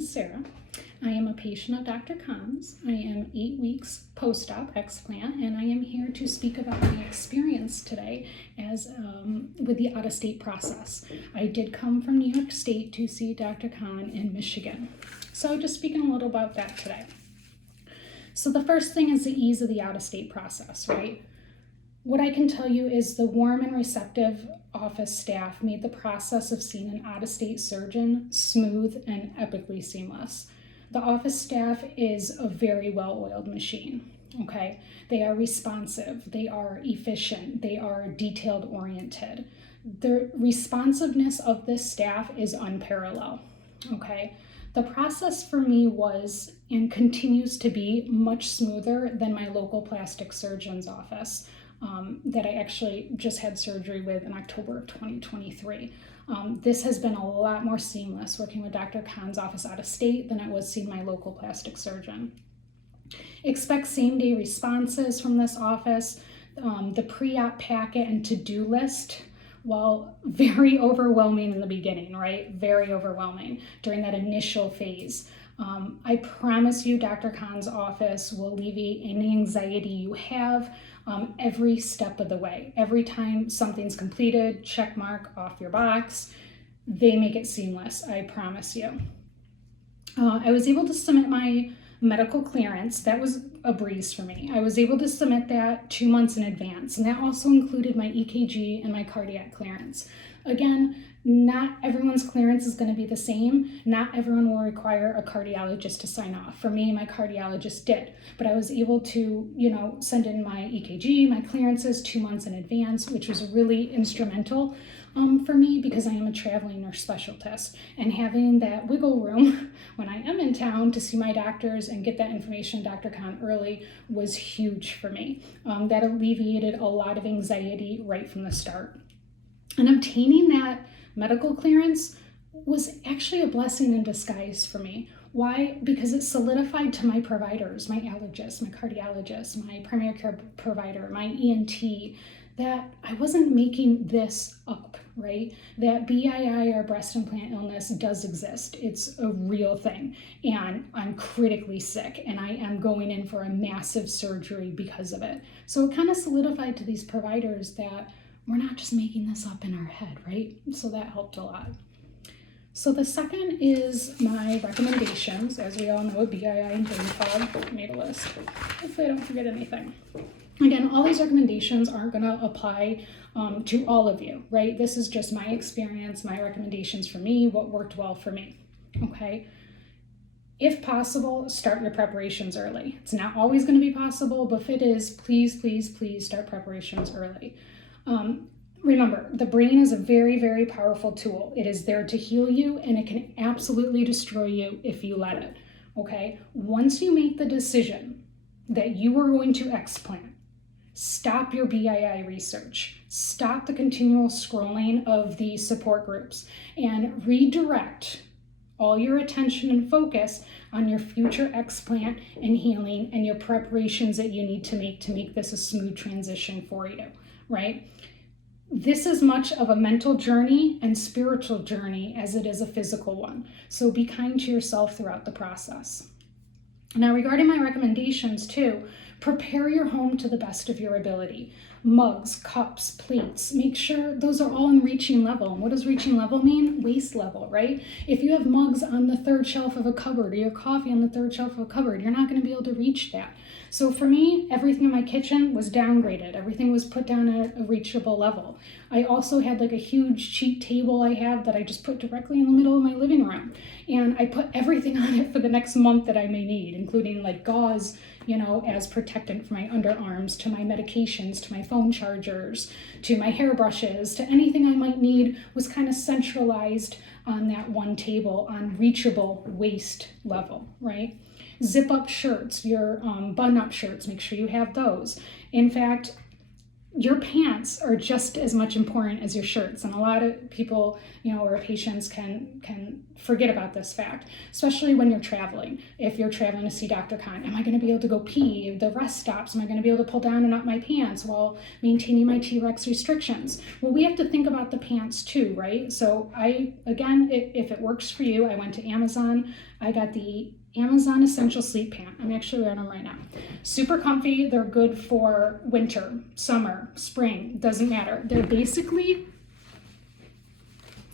is Sarah. I am a patient of Dr. Khan's. I am 8 weeks post-op explant, and I am here to speak about my experience today with the out-of-state process. I did come from New York State to see Dr. Khan in Michigan. So just speaking a little about that today. So the first thing is the ease of the out-of-state process, right? What I can tell you is the warm and receptive office staff made the process of seeing an out-of-state surgeon smooth and epically seamless. The office staff is a very well-oiled machine, okay? They are responsive, they are efficient, they are detailed-oriented. The responsiveness of this staff is unparalleled, okay? The process for me was and continues to be much smoother than my local plastic surgeon's office that I actually just had surgery with in October of 2023. This has been a lot more seamless working with Dr. Khan's office out of state than it was seeing my local plastic surgeon. Expect same-day responses from this office. The pre-op packet and to-do list, well, very overwhelming in the beginning, right? Very overwhelming during that initial phase. I promise you Dr. Khan's office will alleviate any anxiety you have every step of the way. Every time something's completed, check mark off your box. They make it seamless, I promise you. I was able to submit my medical clearance. That was a breeze for me. I was able to submit that 2 months in advance, and that also included my EKG and my cardiac clearance. Again, not everyone's clearance is going to be the same. Not everyone will require a cardiologist to sign off. For me, my cardiologist did, but I was able to, send in my EKG, my clearances 2 months in advance, which was really instrumental for me because I am a traveling nurse specialist, and having that wiggle room when I am in town to see my doctors and get that information, Dr. Khan, early was huge for me. That alleviated a lot of anxiety right from the start. And obtaining that medical clearance was actually a blessing in disguise for me. Why? Because it solidified to my providers, my allergist, my cardiologist, my primary care provider, my ENT, that I wasn't making this up, right? That BII or breast implant illness does exist. It's a real thing. And I'm critically sick and I am going in for a massive surgery because of it. So it kind of solidified to these providers that we're not just making this up in our head, right? So that helped a lot. So the second is my recommendations. As we all know, BII and brain fog, made a list. Hopefully I don't forget anything. Again, all these recommendations aren't going to apply to all of you, right? This is just my experience, my recommendations for me, what worked well for me, okay? If possible, start your preparations early. It's not always going to be possible, but if it is, please, please, please start preparations early. Remember, the brain is a very, very powerful tool. It is there to heal you, and it can absolutely destroy you if you let it, okay? Once you make the decision that you are going to explant, stop your BII research, stop the continual scrolling of the support groups, and redirect all your attention and focus on your future explant and healing and your preparations that you need to make this a smooth transition for you, right? This is much of a mental journey and spiritual journey as it is a physical one. So be kind to yourself throughout the process. Now, regarding my recommendations too, prepare your home to the best of your ability. Mugs, cups, plates, make sure those are all in reaching level. And what does reaching level mean? Waist level, right? If you have mugs on the third shelf of a cupboard or your coffee on the third shelf of a cupboard, you're not going to be able to reach that. So for me, everything in my kitchen was downgraded. Everything was put down at a reachable level. I also had like a huge cheap table I have that I just put directly in the middle of my living room. And I put everything on it for the next month that I may need, including like gauze, as protectant for my underarms, to my medications, to my phone chargers, to my hairbrushes, to anything I might need was kind of centralized on that one table on reachable waist level, right? Zip up shirts, your button up shirts, make sure you have those. In fact, your pants are just as much important as your shirts, and a lot of people, or patients can forget about this fact, especially when you're traveling. If you're traveling to see Dr. Khan, am I going to be able to go pee? The rest stops, am I going to be able to pull down and up my pants while maintaining my T-Rex restrictions? Well, we have to think about the pants too, right? So if it works for you, I went to Amazon. I got the Amazon Essential Sleep Pant. I'm actually wearing them right now. Super comfy. They're good for winter, summer, spring, doesn't matter. They're basically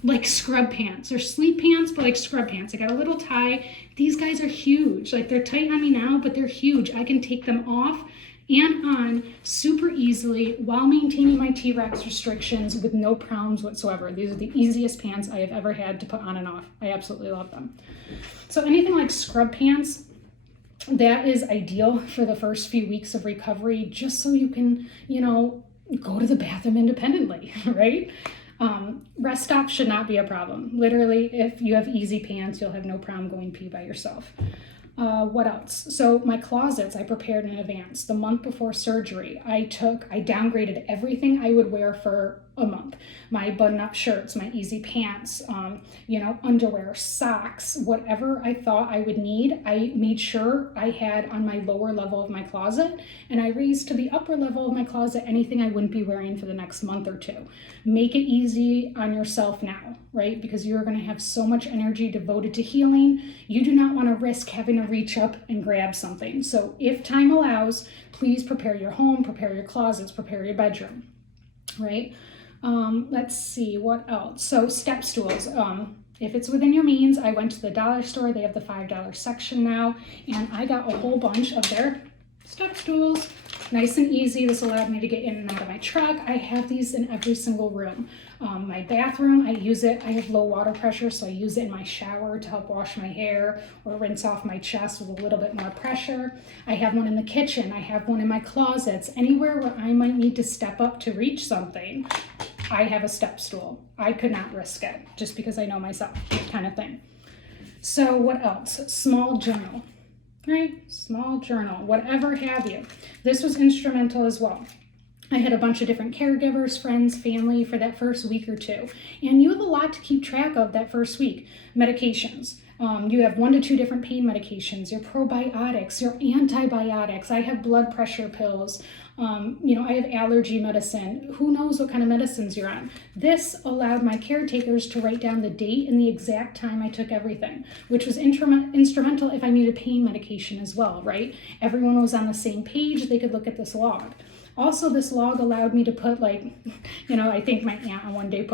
like scrub pants. They're sleep pants, but like scrub pants. I got a little tie. These guys are huge. Like, they're tight on me now, but they're huge. I can take them off and on super easily while maintaining my T-Rex restrictions with no problems whatsoever. These are the easiest pants I have ever had to put on and off. I absolutely love them. So anything like scrub pants, that is ideal for the first few weeks of recovery, just so you can, go to the bathroom independently, right? Rest stops should not be a problem. Literally, if you have easy pants, you'll have no problem going pee by yourself. What else? So my closets, I prepared in advance. The month before surgery, I downgraded everything I would wear for a month. My button-up shirts, my easy pants, underwear, socks, whatever I thought I would need, I made sure I had on my lower level of my closet, and I raised to the upper level of my closet anything I wouldn't be wearing for the next month or two. Make it easy on yourself now, right? Because you're going to have so much energy devoted to healing. You do not want to risk having to reach up and grab something. So if time allows, please prepare your home, prepare your closets, prepare your bedroom, right? Let's see, what else? So step stools. If it's within your means, I went to the dollar store. They have the $5 section now, and I got a whole bunch of their step stools. Nice and easy. This allowed me to get in and out of my truck. I have these in every single room. My bathroom, I use it. I have low water pressure, so I use it in my shower to help wash my hair or rinse off my chest with a little bit more pressure. I have one in the kitchen. I have one in my closets. Anywhere where I might need to step up to reach something, I have a step stool. I could not risk it just because I know myself, kind of thing. So what else? Small journal, right? Small journal, whatever have you. This was instrumental as well. I had a bunch of different caregivers, friends, family for that first week or two. And you have a lot to keep track of that first week. Medications. You have 1 to 2 different pain medications, your probiotics, your antibiotics. I have blood pressure pills. I have allergy medicine. Who knows what kind of medicines you're on? This allowed my caretakers to write down the date and the exact time I took everything, which was instrumental if I needed pain medication as well, right? Everyone was on the same page. They could look at this log. Also, this log allowed me to put I think my aunt on one day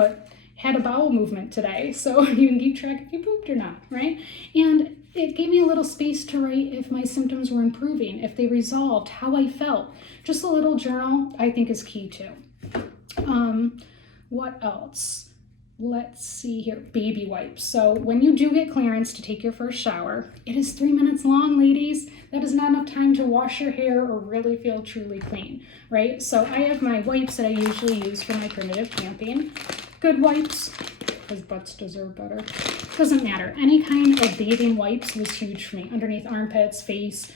had a bowel movement today, so you can keep track if you pooped or not, right? And it gave me a little space to write if my symptoms were improving, if they resolved, how I felt. Just a little journal, I think, is key too. What else? Let's see here, baby wipes. So when you do get clearance to take your first shower, it is 3 minutes long, ladies. That is not enough time to wash your hair or really feel truly clean, right? So I have my wipes that I usually use for my primitive camping. Good wipes, because butts deserve better. Doesn't matter. Any kind of bathing wipes was huge for me. Underneath armpits, face,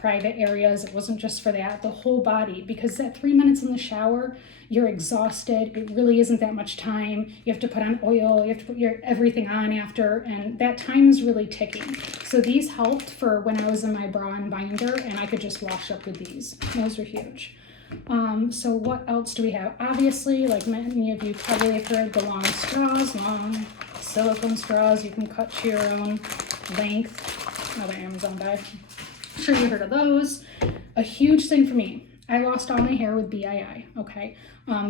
private areas. It wasn't just for that, the whole body, because that 3 minutes in the shower, you're exhausted. It really isn't that much time. You have to put on oil, you have to put everything on after, and that time is really ticking. So these helped for when I was in my bra and binder, and I could just wash up with these. Those are huge. So what else do we have? Obviously, like many of you probably have heard, the long straws, long silicone straws. You can cut to your own length. Another Amazon bag. I'm sure you heard of those. A huge thing for me. I lost all my hair with BII, okay?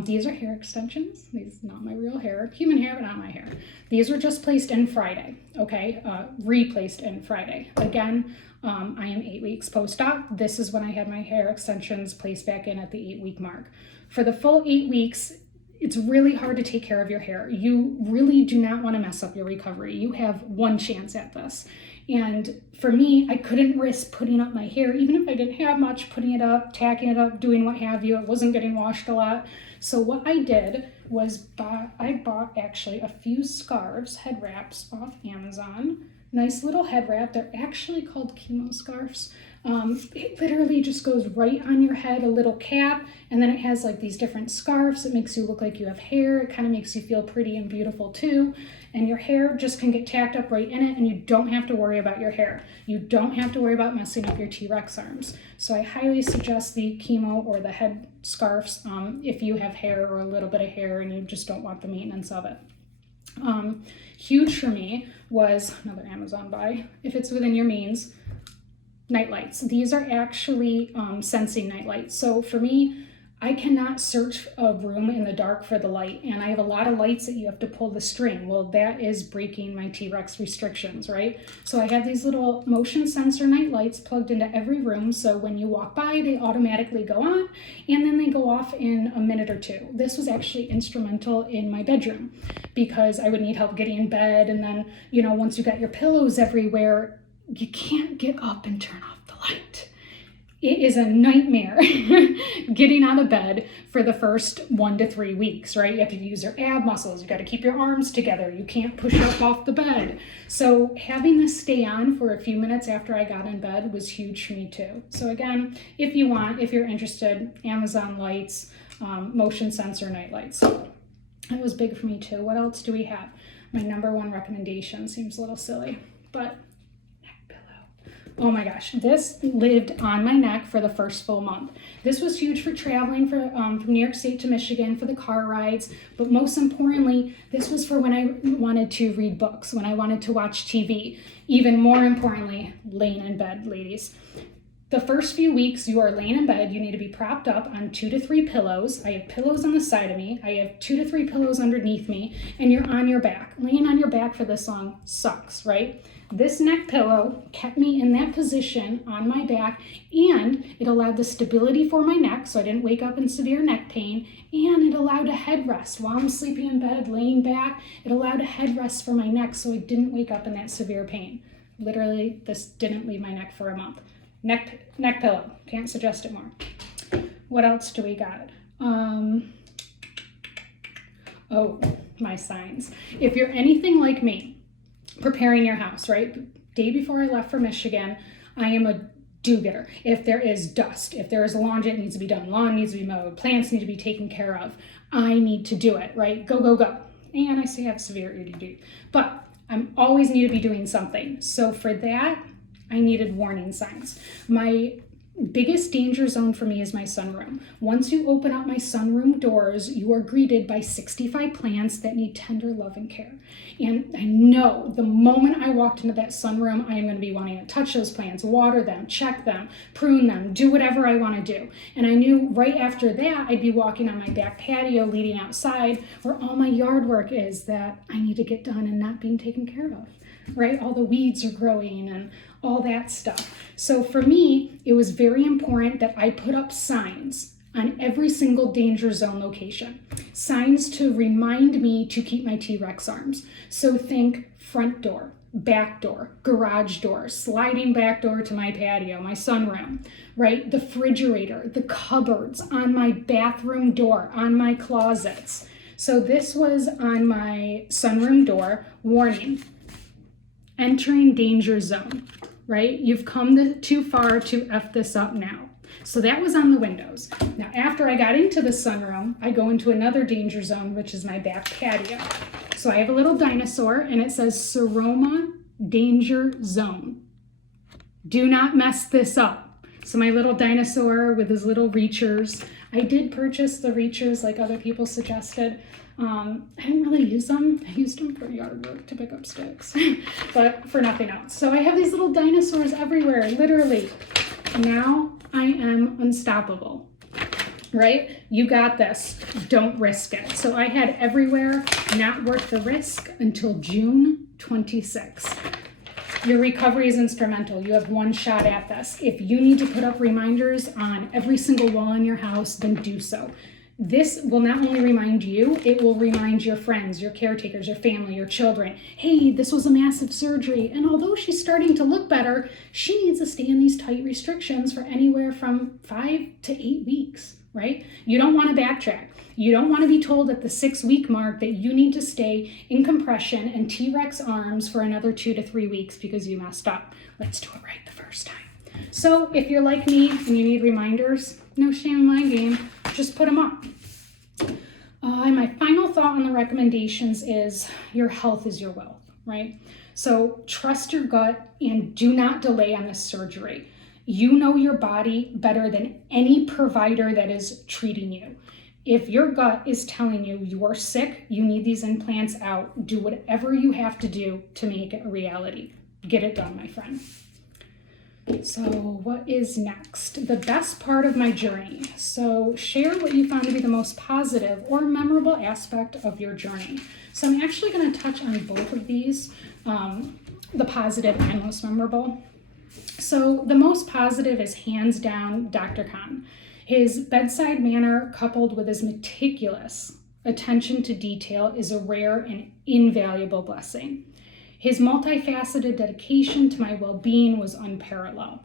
These are hair extensions. These are not my real hair. Human hair, but not my hair. These were just placed in Friday, okay? Replaced in Friday. Again, I am 8 weeks post-op. This is when I had my hair extensions placed back in at the 8-week mark. For the full 8 weeks, it's really hard to take care of your hair. You really do not want to mess up your recovery. You have one chance at this. And for me, I couldn't risk putting up my hair, even if I didn't have much, putting it up, tacking it up, doing what have you. It wasn't getting washed a lot. So what I did was I bought actually a few scarves, head wraps off Amazon. Nice little head wrap. They're actually called chemo scarves. It literally just goes right on your head, a little cap, and then it has like these different scarves. It makes you look like you have hair. It kind of makes you feel pretty and beautiful too. And your hair just can get tacked up right in it, and you don't have to worry about your hair. You don't have to worry about messing up your T-Rex arms. So I highly suggest the chemo or the head scarves if you have hair or a little bit of hair and you just don't want the maintenance of it. Huge for me was another Amazon buy, if it's within your means, night lights. These are actually sensing night lights. So for me, I cannot search a room in the dark for the light, and I have a lot of lights that you have to pull the string. Well, that is breaking my T-Rex restrictions, right? So I have these little motion sensor night lights plugged into every room, so when you walk by, they automatically go on, and then they go off in a minute or two. This was actually instrumental in my bedroom, because I would need help getting in bed, and then, you know, once you got your pillows everywhere, you can't get up and turn off the light. It is a nightmare getting out of bed for the first 1 to 3 weeks, right? You have to use your ab muscles. You got to keep your arms together. You can't push up off the bed. So having this stay on for a few minutes after I got in bed was huge for me too. So again, if you're interested, Amazon lights, motion sensor night lights. That was big for me too. What else do we have? My number one recommendation seems a little silly, but oh my gosh, this lived on my neck for the first full month. This was huge for traveling from New York State to Michigan for the car rides, but most importantly, this was for when I wanted to read books, when I wanted to watch TV. Even more importantly, laying in bed, ladies. The first few weeks you are laying in bed, you need to be propped up on 2 to 3 pillows. I have pillows on the side of me. I have 2 to 3 pillows underneath me, and you're on your back. Laying on your back for this long sucks, right? This neck pillow kept me in that position on my back, and it allowed the stability for my neck so I didn't wake up in severe neck pain, and it allowed a headrest. While I'm sleeping in bed, laying back, it allowed a headrest for my neck so I didn't wake up in that severe pain. Literally, this didn't leave my neck for a month. Neck pillow, can't suggest it more. What else do we got? Oh, my signs. If you're anything like me, preparing your house, right? Day before I left for Michigan, I am a do-getter. If there is dust, if there is laundry that needs to be done, lawn needs to be mowed, plants need to be taken care of, I need to do it, right? Go, go, go. And I say I have severe ADD, but I'm always need to be doing something. So for that, I needed warning signs. My biggest danger zone for me is my sunroom. Once you open up my sunroom doors, you are greeted by 65 plants that need tender love and care. And I know the moment I walked into that sunroom, I am going to be wanting to touch those plants, water them, check them, prune them, do whatever I want to do. And I knew right after that, I'd be walking on my back patio leading outside where all my yard work is that I need to get done and not being taken care of, right? All the weeds are growing and all that stuff. So for me, it was very important that I put up signs on every single danger zone location. Signs to remind me to keep my T-Rex arms. So think front door, back door, garage door, sliding back door to my patio, my sunroom, right? The refrigerator, the cupboards, on my bathroom door, on my closets. So this was on my sunroom door, warning, entering danger zone, right? You've come too far to F this up now. So that was on the windows. Now, after I got into the sunroom, I go into another danger zone, which is my back patio. So I have a little dinosaur, and it says Seroma Danger Zone. Do not mess this up. So my little dinosaur with his little reachers. I did purchase the reachers like other people suggested. I didn't really use them. I used them for yard work to pick up sticks, but for nothing else. So I have these little dinosaurs everywhere, literally. Now I am unstoppable, right? You got this. Don't risk it. So I had everywhere, not worth the risk until June 26. Your recovery is instrumental. You have one shot at this. If you need to put up reminders on every single wall in your house, then do so. This will not only remind you, it will remind your friends, your caretakers, your family, your children, hey, this was a massive surgery. And although she's starting to look better, she needs to stay in these tight restrictions for anywhere from 5 to 8 weeks, right? You don't want to backtrack. You don't want to be told at the 6-week mark that you need to stay in compression and T-Rex arms for another 2 to 3 weeks because you messed up. Let's do it right the first time. So if you're like me and you need reminders, no shame in my game, just put them up. And my final thought on the recommendations is your health is your wealth, right? So trust your gut and do not delay on this surgery. You know your body better than any provider that is treating you. If your gut is telling you you're sick, you need these implants out, do whatever you have to do to make it a reality. Get it done, my friend. So what is next? The best part of my journey. So share what you found to be the most positive or memorable aspect of your journey. So I'm actually going to touch on both of these, the positive and most memorable. So the most positive is hands down Dr. Khan. His bedside manner coupled with his meticulous attention to detail is a rare and invaluable blessing. His multifaceted dedication to my well-being was unparalleled.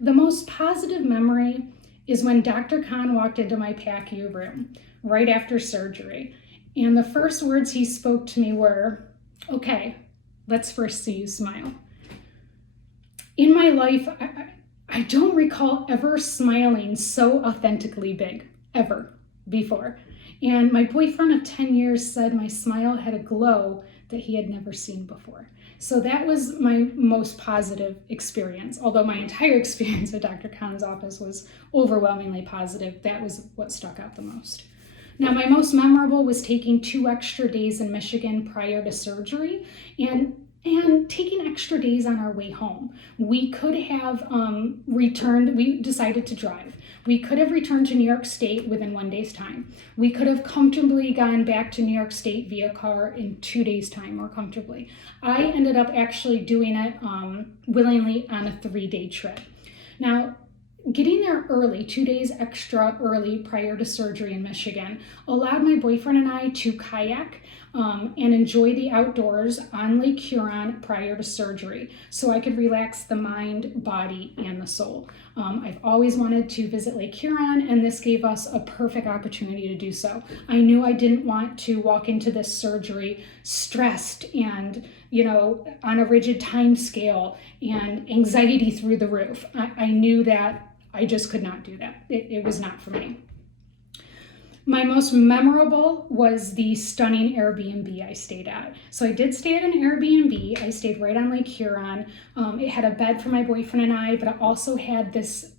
The most positive memory is when Dr. Khan walked into my PACU room right after surgery, and the first words he spoke to me were, "Okay, let's first see you smile." In my life, I don't recall ever smiling so authentically big, ever, before. And my boyfriend of 10 years said my smile had a glow that he had never seen before. So that was my most positive experience. Although my entire experience at Dr. Khan's office was overwhelmingly positive, that was what stuck out the most. Now, my most memorable was taking 2 extra days in Michigan prior to surgery and taking extra days on our way home. We could have returned, we decided to drive. We could have returned to New York State within 1 day's time. We could have comfortably gone back to New York State via car in 2 days' time more comfortably. I ended up actually doing it willingly on a 3-day trip. Now, getting there early, 2 days extra early prior to surgery in Michigan, allowed my boyfriend and I to kayak and enjoy the outdoors on Lake Huron prior to surgery, so I could relax the mind, body, and the soul. I've always wanted to visit Lake Huron, and this gave us a perfect opportunity to do so. I knew I didn't want to walk into this surgery stressed and, on a rigid time scale and anxiety through the roof. I knew that I just could not do that. It was not for me. My most memorable was the stunning Airbnb I stayed at. So I did stay at an Airbnb. I stayed right on Lake Huron. It had a bed for my boyfriend and I, but it also had this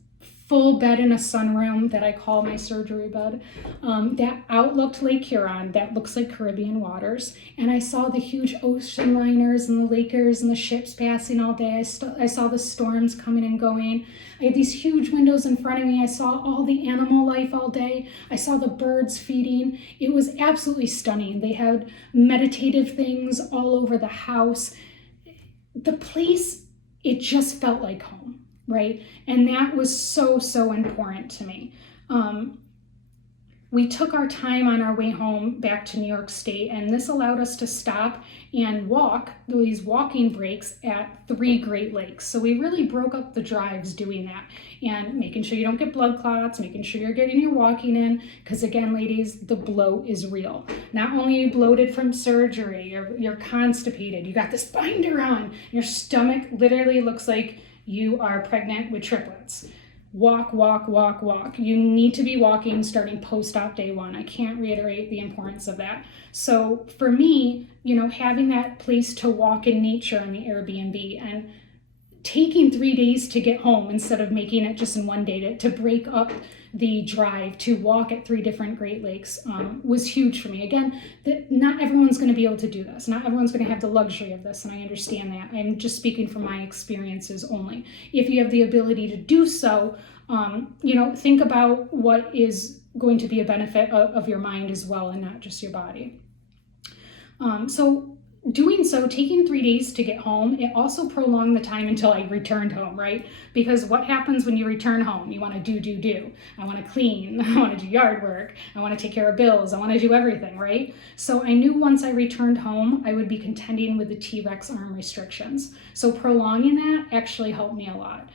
full bed in a sunroom that I call my surgery bed that outlooked Lake Huron, that looks like Caribbean waters. And I saw the huge ocean liners and the Lakers and the ships passing all day. I saw the storms coming and going. I had these huge windows in front of me. I saw all the animal life all day. I saw the birds feeding. It was absolutely stunning. They had meditative things all over the house. The place, it just felt like home. Right? And that was so, so important to me. We took our time on our way home back to New York State, and this allowed us to stop and walk these walking breaks at 3 Great Lakes. So we really broke up the drives doing that and making sure you don't get blood clots, making sure you're getting your walking in, because again, ladies, the bloat is real. Not only are you bloated from surgery, you're constipated, you got this binder on, your stomach literally looks like you are pregnant with triplets. Walk, walk, walk, walk. You need to be walking starting post-op day 1. I can't reiterate the importance of that. So for me, having that place to walk in nature in the Airbnb and taking 3 days to get home instead of making it just in 1 day to break up the drive to walk at 3 different Great Lakes was huge for me. Again, not everyone's going to be able to do this. Not everyone's going to have the luxury of this, and I understand that. I'm just speaking from my experiences only. If you have the ability to do so, think about what is going to be a benefit of your mind as well, and not just your body. So doing so, taking 3 days to get home, it also prolonged the time until I returned home, right? Because what happens when you return home? You want to do. I want to clean, I want to do yard work, I want to take care of bills, I want to do everything, right? So I knew once I returned home, I would be contending with the T-Rex arm restrictions. So prolonging that actually helped me a lot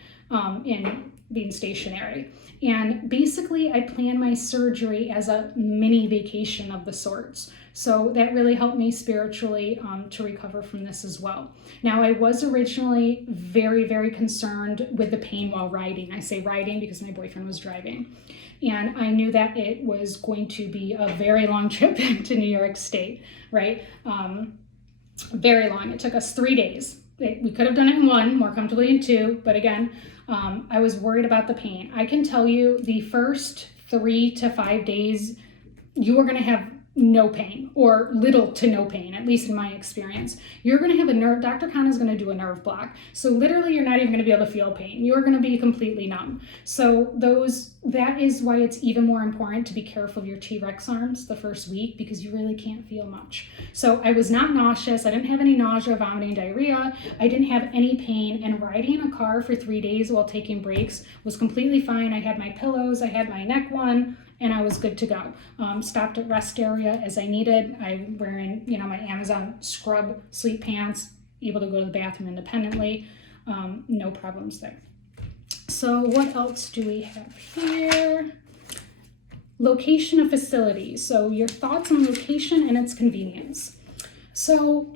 in being stationary. And basically I plan my surgery as a mini vacation of the sorts. So that really helped me spiritually to recover from this as well. Now, I was originally very, very concerned with the pain while riding. I say riding because my boyfriend was driving. And I knew that it was going to be a very long trip back to New York State, right? Very long. It took us 3 days. We could have done it in one, more comfortably in two, but again, I was worried about the pain. I can tell you the first 3 to 5 days, you are going to have no pain or little to no pain, at least in my experience. You're going to have a nerve, Dr. Khan is going to do a nerve block. So literally you're not even going to be able to feel pain. You're going to be completely numb. So that is why it's even more important to be careful of your T-Rex arms the first week, because you really can't feel much. So I was not nauseous. I didn't have any nausea, vomiting, diarrhea. I didn't have any pain, and riding in a car for 3 days while taking breaks was completely fine. I had my pillows, I had my neck one, and I was good to go. Stopped at rest area as I needed. I'm wearing, my Amazon scrub sleep pants, able to go to the bathroom independently. No problems there. So what else do we have here? Location of facilities. So your thoughts on location and its convenience. So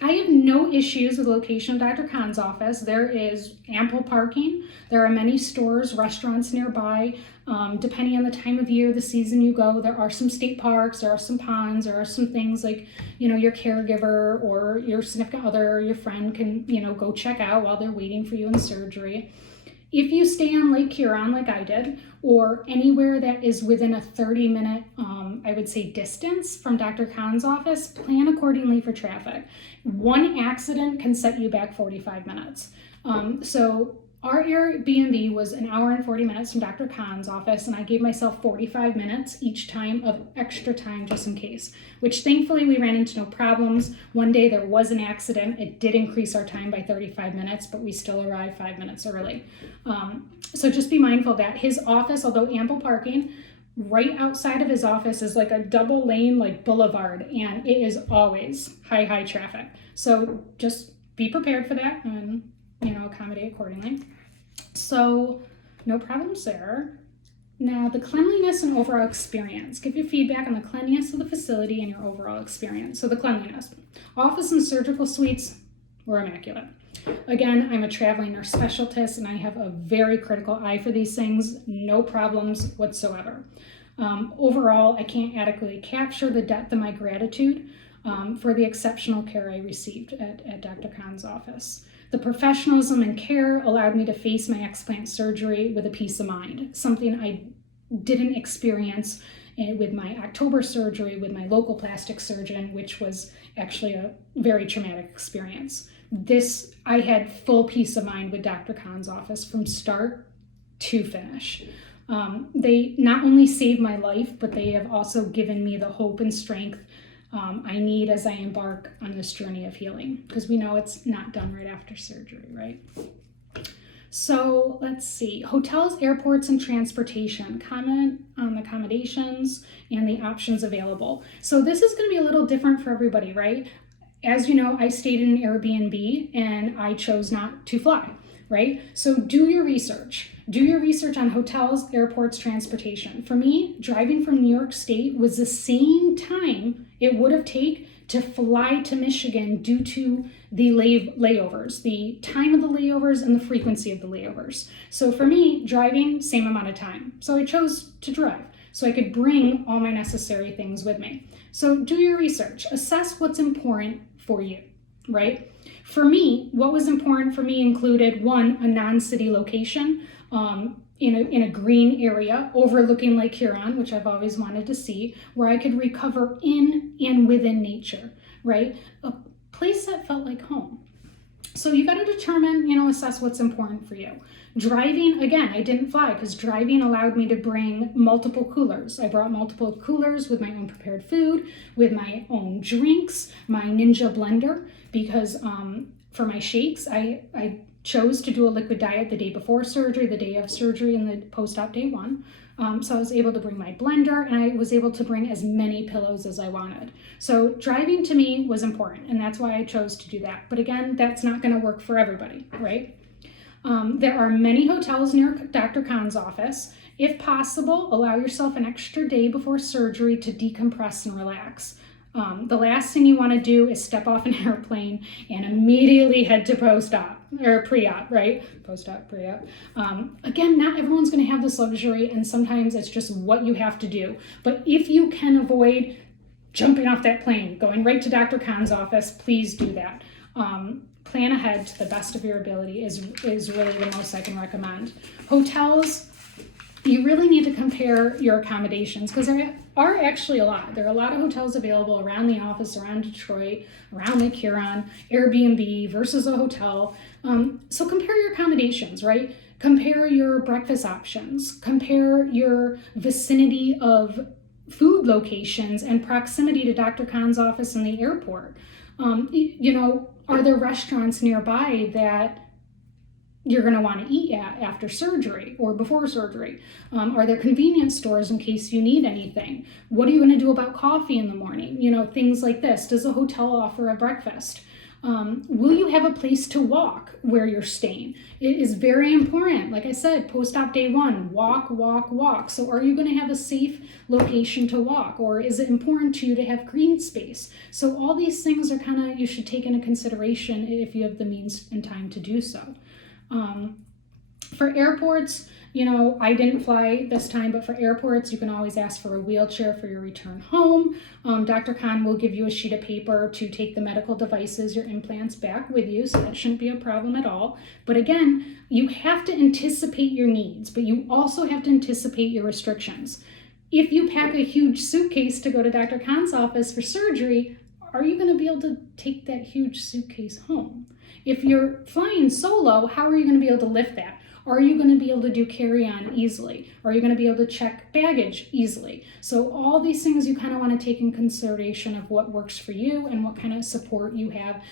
I have no issues with location of Dr. Khan's office. There is ample parking. There are many stores, restaurants nearby. Depending on the time of year, the season you go, there are some state parks, there are some ponds, there are some things like, your caregiver or your significant other or your friend can, go check out while they're waiting for you in surgery. If you stay on Lake Huron like I did, or anywhere that is within a 30-minute, I would say, distance from Dr. Khan's office, plan accordingly for traffic. One accident can set you back 45 minutes. So our Airbnb was an hour and 40 minutes from Dr. Khan's office, and I gave myself 45 minutes each time of extra time just in case, which thankfully we ran into no problems. One day there was an accident. It did increase our time by 35 minutes, but we still arrived 5 minutes early. So just be mindful that his office, although ample parking, right outside of his office is like a double lane like boulevard, and it is always high traffic. So just be prepared for that and accommodate accordingly. So no problems there. Now the cleanliness and overall experience. Give your feedback on the cleanliness of the facility and your overall experience. So the cleanliness. Office and surgical suites were immaculate. Again, I'm a traveling nurse specialist and I have a very critical eye for these things. No problems whatsoever. Overall, I can't adequately capture the depth of my gratitude for the exceptional care I received at Dr. Khan's office. The professionalism and care allowed me to face my explant surgery with a peace of mind, something I didn't experience with my October surgery with my local plastic surgeon, which was actually a very traumatic experience. I had full peace of mind with Dr. Khan's office from start to finish. They not only saved my life, but they have also given me the hope and strength I need as I embark on this journey of healing, because we know it's not done right after surgery, right? So let's see, hotels, airports, and transportation. Comment on the accommodations and the options available. So this is going to be a little different for everybody, right? As you know, I stayed in an Airbnb and I chose not to fly, right? So do your research. Do your research on hotels, airports, transportation. For me, driving from New York State was the same time it would have taken to fly to Michigan due to the layovers, the time of the layovers and the frequency of the layovers. So for me, driving, same amount of time. So I chose to drive so I could bring all my necessary things with me. So do your research, assess what's important for you, right? For me, what was important for me included, one, a non-city location, in a green area overlooking Lake Huron, which I've always wanted to see, where I could recover in and within nature, right? A place that felt like home. So you got to determine, assess what's important for you. Driving, again, I didn't fly because driving allowed me to bring multiple coolers. I brought multiple coolers with my own prepared food, with my own drinks, my Ninja blender, because for my shakes, I chose to do a liquid diet the day before surgery, the day of surgery, and the post-op day one. So I was able to bring my blender, and I was able to bring as many pillows as I wanted. So driving to me was important, and that's why I chose to do that. But again, that's not going to work for everybody, right? There are many hotels near Dr. Khan's office. If possible, allow yourself an extra day before surgery to decompress and relax. The last thing you want to do is step off an airplane and immediately head to post-op or pre-op, right? Post-op, pre-op. Again, not everyone's going to have this luxury, and sometimes it's just what you have to do. But if you can avoid jumping off that plane, going right to Dr. Khan's office, please do that. Plan ahead to the best of your ability is really the most I can recommend. Hotels, you really need to compare your accommodations because there are actually a lot. There are a lot of hotels available around the office, around Detroit, around Lake Huron, Airbnb versus a hotel. So compare your accommodations, right? Compare your breakfast options. Compare your vicinity of food locations and proximity to Dr. Khan's office and the airport. Are there restaurants nearby that you're going to want to eat at after surgery or before surgery? Are there convenience stores in case you need anything? What are you going to do about coffee in the morning? Things like this. Does a hotel offer a breakfast? Will you have a place to walk where you're staying? It is very important. Like I said, post-op day 1, walk, walk, walk. So are you going to have a safe location to walk, or is it important to you to have green space? So all these things are you should take into consideration if you have the means and time to do so. For airports, I didn't fly this time, but for airports, you can always ask for a wheelchair for your return home. Dr. Khan will give you a sheet of paper to take the medical devices, your implants back with you, so that shouldn't be a problem at all. But again, you have to anticipate your needs, but you also have to anticipate your restrictions. If you pack a huge suitcase to go to Dr. Khan's office for surgery, are you going to be able to take that huge suitcase home? If you're flying solo, how are you going to be able to lift that? Are you going to be able to do carry-on easily? Are you going to be able to check baggage easily? So all these things you want to take in consideration of what works for you and what kind of support you have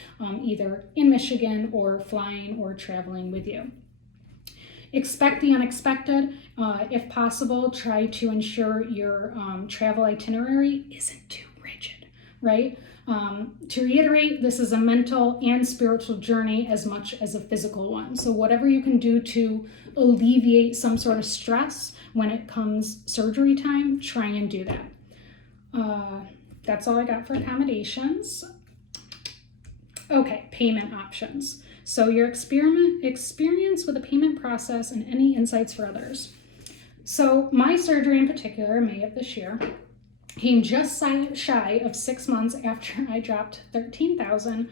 either in Michigan or flying or traveling with you. Expect the unexpected. If possible, try to ensure your travel itinerary isn't too rigid, right? To reiterate, this is a mental and spiritual journey as much as a physical one. So whatever you can do to alleviate some sort of stress when it comes surgery time, try and do that. That's all I got for accommodations. Okay, payment options. So your experience with the payment process and any insights for others. So my surgery in particular, May of this year, came just shy of 6 months after I dropped $13,000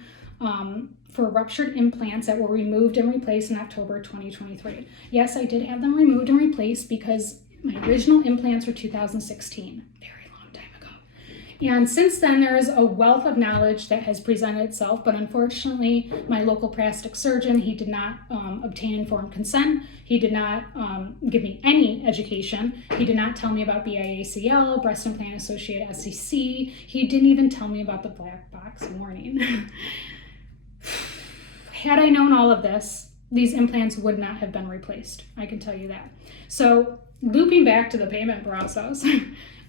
for ruptured implants that were removed and replaced in October 2023. Yes, I did have them removed and replaced because my original implants were 2016, very long time ago. And since then, there is a wealth of knowledge that has presented itself, but unfortunately, my local plastic surgeon, he did not obtain informed consent. He did not give me any education. He did not tell me about BIACL, breast implant associated SCC. He didn't even tell me about the black box warning. Had I known all of this, these implants would not have been replaced. I can tell you that. So looping back to the payment process,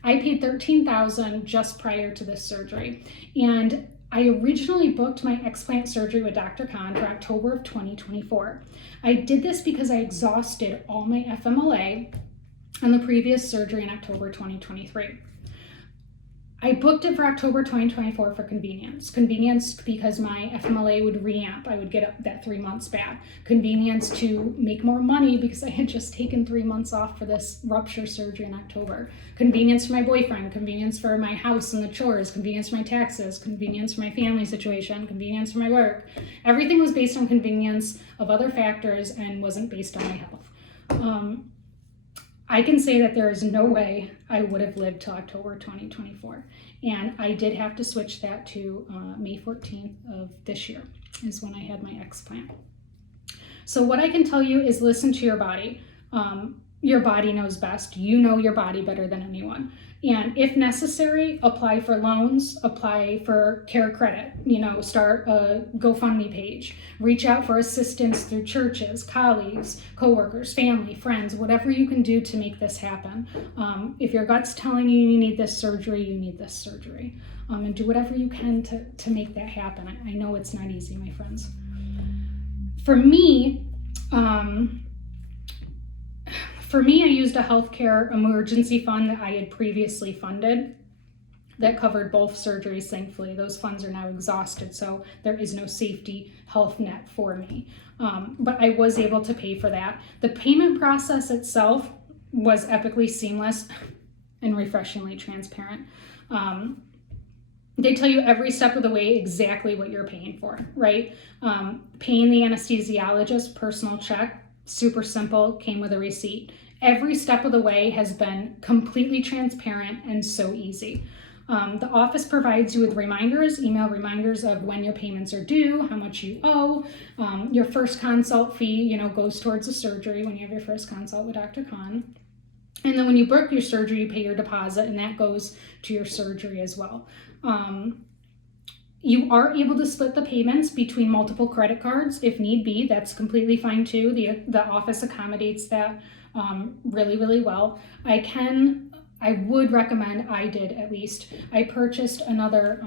I paid $13,000 just prior to this surgery. And I originally booked my explant surgery with Dr. Khan for October of 2024. I did this because I exhausted all my FMLA on the previous surgery in October 2023. I booked it for October 2024 for convenience. Convenience because my FMLA would re-amp. I would get that 3 months back. Convenience to make more money because I had just taken 3 months off for this rupture surgery in October. Convenience for my boyfriend. Convenience for my house and the chores. Convenience for my taxes. Convenience for my family situation. Convenience for my work. Everything was based on convenience of other factors and wasn't based on my health. I can say that there is no way I would have lived till October 2024. And I did have to switch that to May 14th of this year is when I had my explant. So what I can tell you is listen to your body. Your body knows best. You know your body better than anyone. And if necessary, apply for loans, apply for care credit, start a GoFundMe page, reach out for assistance through churches, colleagues, coworkers, family, friends, whatever you can do to make this happen. If your gut's telling you you need this surgery, you need this surgery. And do whatever you can to make that happen. I know it's not easy, my friends. For me, For me, I used a healthcare emergency fund that I had previously funded that covered both surgeries. Thankfully, those funds are now exhausted, so there is no safety health net for me. But I was able to pay for that. The payment process itself was epically seamless and refreshingly transparent. They tell you every step of the way exactly what you're paying for, right? Paying the anesthesiologist, personal check, super simple, came with a receipt. Every step of the way has been completely transparent and so easy. The office provides you with reminders, email reminders of when your payments are due, how much you owe. Your first consult fee, goes towards the surgery when you have your first consult with Dr. Khan. And then when you book your surgery, you pay your deposit, and that goes to your surgery as well. You are able to split the payments between multiple credit cards if need be. That's completely fine too. The office accommodates that really, really well. I would recommend, I did at least, I purchased another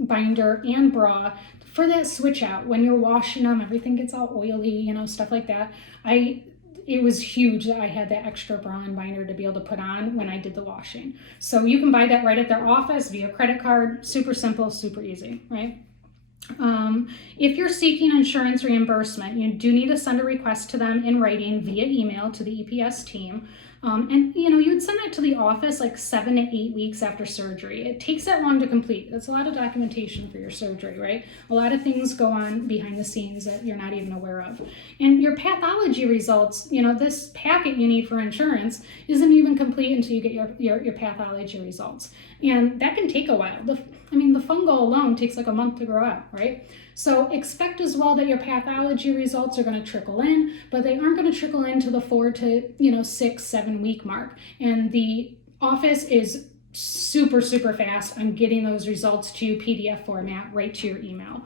binder and bra for that switch out. When you're washing them, everything gets all oily, stuff like that. It was huge that I had that extra bra and binder to be able to put on when I did the washing. So you can buy that right at their office via credit card. Super simple, super easy, right? If you're seeking insurance reimbursement, you do need to send a request to them in writing via email to the EPS team. And you'd send it to the office like 7 to 8 weeks after surgery. It takes that long to complete. That's a lot of documentation for your surgery, right? A lot of things go on behind the scenes that you're not even aware of. And your pathology results, this packet you need for insurance isn't even complete until you get your pathology results. And that can take a while. The fungal alone takes like a month to grow out, right? So expect as well that your pathology results are going to trickle in, but they aren't going to trickle into the 4 to 6, 7 week mark. And the office is super, super fast on getting those results to PDF format right to your email.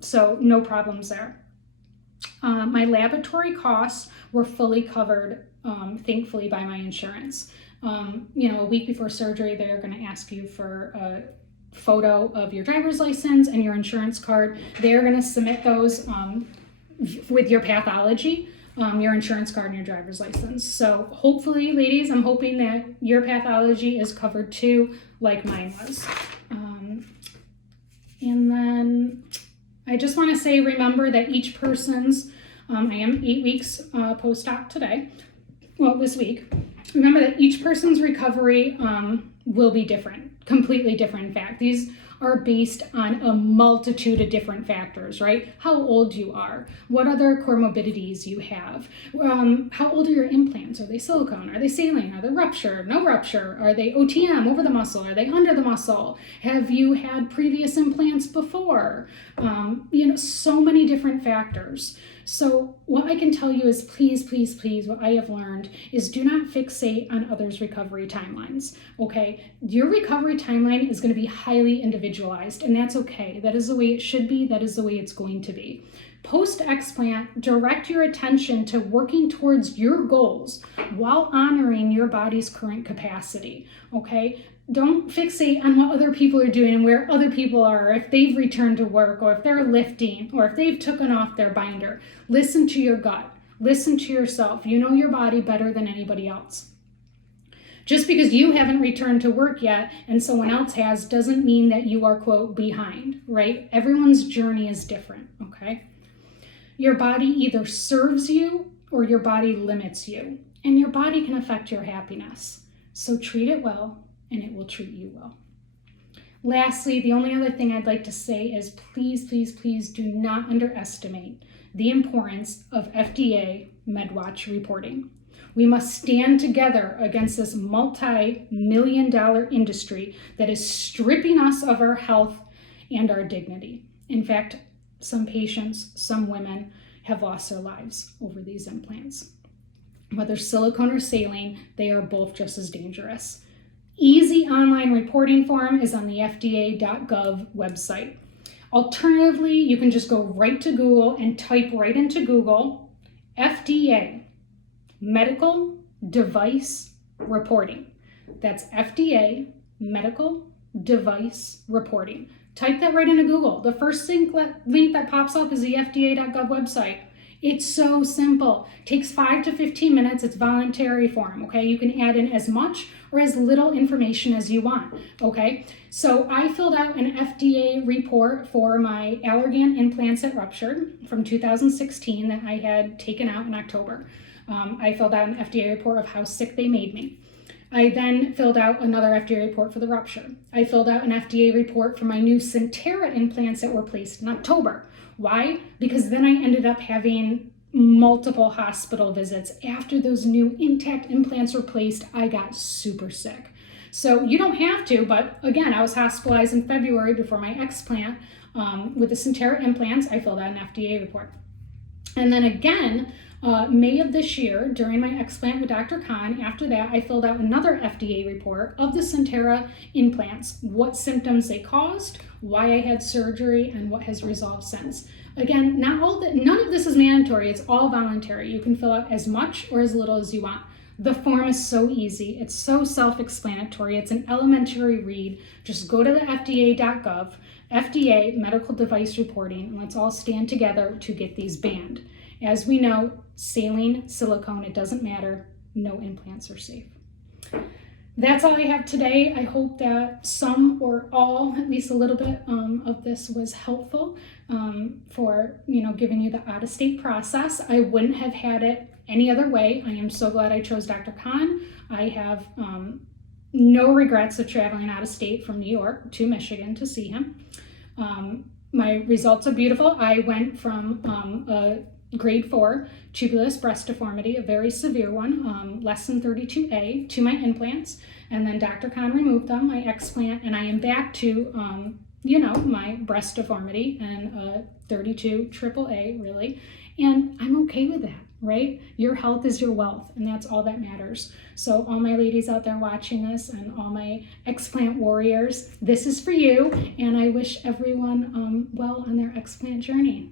So no problems there. My laboratory costs were fully covered, thankfully, by my insurance. A week before surgery, they're going to ask you for a photo of your driver's license and your insurance card. They're going to submit those with your pathology, your insurance card and your driver's license. So hopefully, ladies, I'm hoping that your pathology is covered too, like mine was. And then I just want to say, remember that each person's, I am 8 weeks post-op today, this week. Remember that each person's recovery will be different, completely different. In fact, these are based on a multitude of different factors, right? How old you are, what other comorbidities you have, how old are your implants? Are they silicone? Are they saline? Are they rupture? No rupture? Are they OTM, over the muscle? Are they under the muscle? Have you had previous implants before? So many different factors. So what I can tell you is please, please, please, what I have learned is do not fixate on others' recovery timelines, okay? Your recovery timeline is going to be highly individualized, and that's okay. That is the way it should be. That is the way it's going to be. Post-explant, direct your attention to working towards your goals while honoring your body's current capacity, okay? Don't fixate on what other people are doing and where other people are, if they've returned to work or if they're lifting or if they've taken off their binder. Listen to your gut. Listen to yourself. You know your body better than anybody else. Just because you haven't returned to work yet and someone else has doesn't mean that you are, quote, behind, right? Everyone's journey is different, okay? Your body either serves you or your body limits you, and your body can affect your happiness. So treat it well, and it will treat you well. Lastly, the only other thing I'd like to say is please, please, please do not underestimate the importance of FDA MedWatch reporting. We must stand together against this multi-million-dollar industry that is stripping us of our health and our dignity. In fact, some patients, some women have lost their lives over these implants. Whether silicone or saline, they are both just as dangerous. Easy online reporting form is on the FDA.gov website. Alternatively, you can just go right to Google and type right into Google, FDA, medical device reporting. That's FDA, medical device reporting. Type that right into Google. The first link that pops up is the FDA.gov website. It's so simple. Takes 5 to 15 minutes. It's voluntary form, okay? You can add in as much or as little information as you want, okay? So I filled out an FDA report for my Allergan implants that ruptured from 2016 that I had taken out in October. I filled out an FDA report of how sick they made me. I then filled out another FDA report for the rupture. I filled out an FDA report for my new Centera implants that were placed in October. Why? Because then I ended up having multiple hospital visits. After those new intact implants were placed, I got super sick. So you don't have to, but again, I was hospitalized in February before my explant with the Centera implants. I filled out an FDA report. And then again, May of this year, during my explant with Dr. Khan, after that, I filled out another FDA report of the Centera implants, what symptoms they caused, why I had surgery, and what has resolved since. Again, none of this is mandatory. It's all voluntary. You can fill out as much or as little as you want. The form is so easy. It's so self-explanatory. It's an elementary read. Just go to the FDA.gov, FDA Medical Device Reporting, and let's all stand together to get these banned. As we know, saline, silicone, it doesn't matter. No implants are safe. That's all I have today. I hope that some or all, at least a little bit of this was helpful for giving you the out-of-state process. I wouldn't have had it any other way. I am so glad I chose Dr. Khan. I have no regrets of traveling out of state from New York to Michigan to see him. My results are beautiful. I went from a grade 4 tubulous breast deformity, a very severe one, less than 32A, to my implants, and then Dr. Khan removed them, my explant, and I am back to, my breast deformity and 32 AAA, really, and I'm okay with that, right? Your health is your wealth, and that's all that matters. So all my ladies out there watching this and all my explant warriors, this is for you, and I wish everyone well on their explant journey.